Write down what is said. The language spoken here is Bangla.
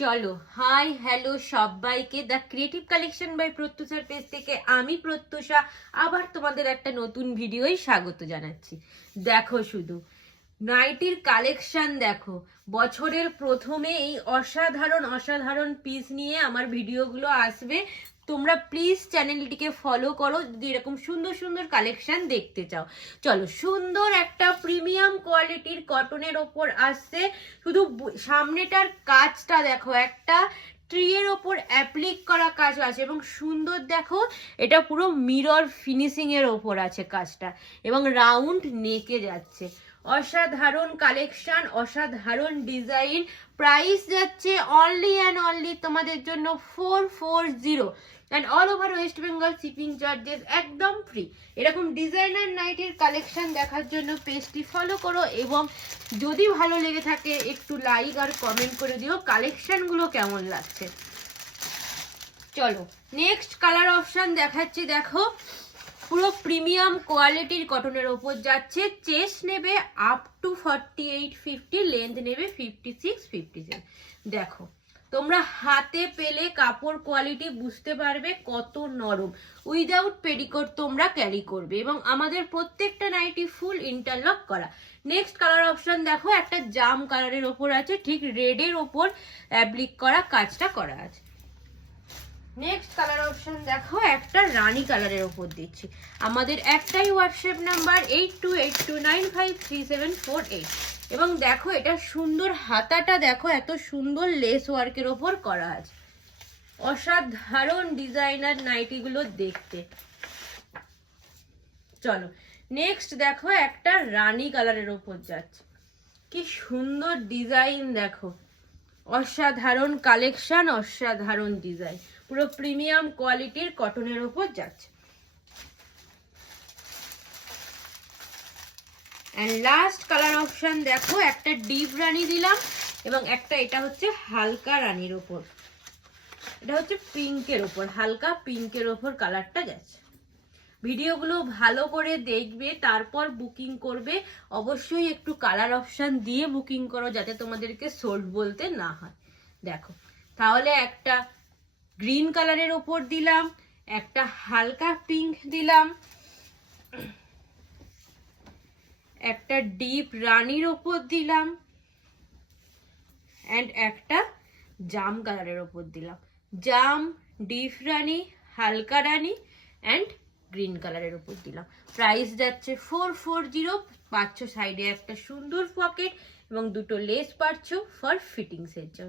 চলো হাই হ্যালো সবাইকে, দ্য ক্রিয়েটিভ কালেকশন বাই প্রত্যুষার পেজ থেকে আমি প্রত্যুষা আবার তোমাদের একটা নতুন ভিডিওই স্বাগত জানাচ্ছি। দেখো শুধু নাইটির কালেকশন দেখো, বছরের প্রথমে এই অসাধারণ অসাধারণ পিস নিয়ে আমার ভিডিওগুলো আসবে। তোমরা প্লিজ চ্যানেলটিকে ফলো করো যদি এরকম সুন্দর সুন্দর কালেকশন দেখতে চাও। চলো, সুন্দর একটা প্রিমিয়াম কোয়ালিটির কটনের ওপর আসছে। শুধু সামনেটার কাজটা দেখো, একটা ট্রিয়ের ওপর অ্যাপ্লিক করা কাজ আছে এবং সুন্দর দেখো, এটা পুরো মিরর ফিনিশিং এর ওপর আছে কাজটা এবং রাউন্ড নেকে যাচ্ছে। অসাধারণ কালেকশন, অসাধারণ ডিজাইন। প্রাইস যাচ্ছে অনলি অ্যান্ড অনলি তোমাদের জন্য 440 and all over West Bengal shipping charges একদম ফ্রি। এরকম ডিজাইনার নাইটের কালেকশন দেখার জন্য পেজটি ফলো করো এবং যদি ভালো লেগে থাকে একটু লাইক আর কমেন্ট করে দিও কালেকশনগুলো কেমন লাগছে। চলো নেক্সট কালার অপশন দেখাচ্ছি। দেখো পুরো প্রিমিয়াম কোয়ালিটির কটনের ওপর যাচ্ছে। চেস্ট নেবে আপ টু 48-50, লেন্থ নেবে 56-57। দেখো তোমরা হাতে পেলে কাপড় কোয়ালিটি বুঝতে পারবে কত নরম। উইদাউট পেডিকোট তোমরা ক্যারি করবে এবং আমাদের প্রত্যেকটা নাইটি ফুল ইন্টারলক করা। নেক্সট কালার অপশন দেখো, একটা জাম কালারের ওপর আছে, ঠিক রেডের ওপর অ্যাপ্লিক করা কাজটা করা আছে। নেক্সট কালার অপশন দেখো, একটা রানী কালারের ওপর দিচ্ছি। আমাদের একটাই হোয়াটসঅ্যাপ নাম্বার 8282953748 এবং দেখো এটা সুন্দর হাতাটা দেখো, এত সুন্দর লেস ওয়ার্কের ওপর করা আছে। অসাধারণ ডিজাইনার নাইটিগুলো দেখতে। চলো নেক্সট দেখো, একটা রানী কালারের ওপর যাচ্ছে। কি সুন্দর ডিজাইন দেখো, অসাধারণ কালেকশন, অসাধারণ ডিজাইন, পুরো প্রিমিয়াম কোয়ালিটির কটনের ওপর যাচ্ছে। এন্ড লাস্ট কালার অপশন দেখো, একটা ডিপ রানী দিলাম এবং একটা এটা হচ্ছে হালকা রানীর ওপর, এটা হচ্ছে পিঙ্কের ওপর, হালকা পিঙ্কের ওপর কালারটা যাচ্ছে। ভিডিওগুলো ভালো করে দেখবে, তারপর বুকিং করবে। অবশ্যই একটু কালার অপশন দিয়ে বুকিং করো যাতে তোমাদেরকে সোল্ড বলতে না হয়। দেখো তাহলে একটা গ্রিন কালারের ওপর দিলাম, একটা হালকা পিঙ্ক দিলাম, একটা ডিপ রানীর ওপর দিলাম এন্ড একটা জাম কালারের ওপর দিলাম। জাম, ডিপ রানী, হালকা রানী এন্ড গ্রিন কালারের উপর দিলাম। প্রাইস যাচ্ছে 440। পাচ্ছ সাইডে একটা সুন্দর পকেট এবং দুটো লেস পাচ্ছ ফর ফিটিংস এর জন্য।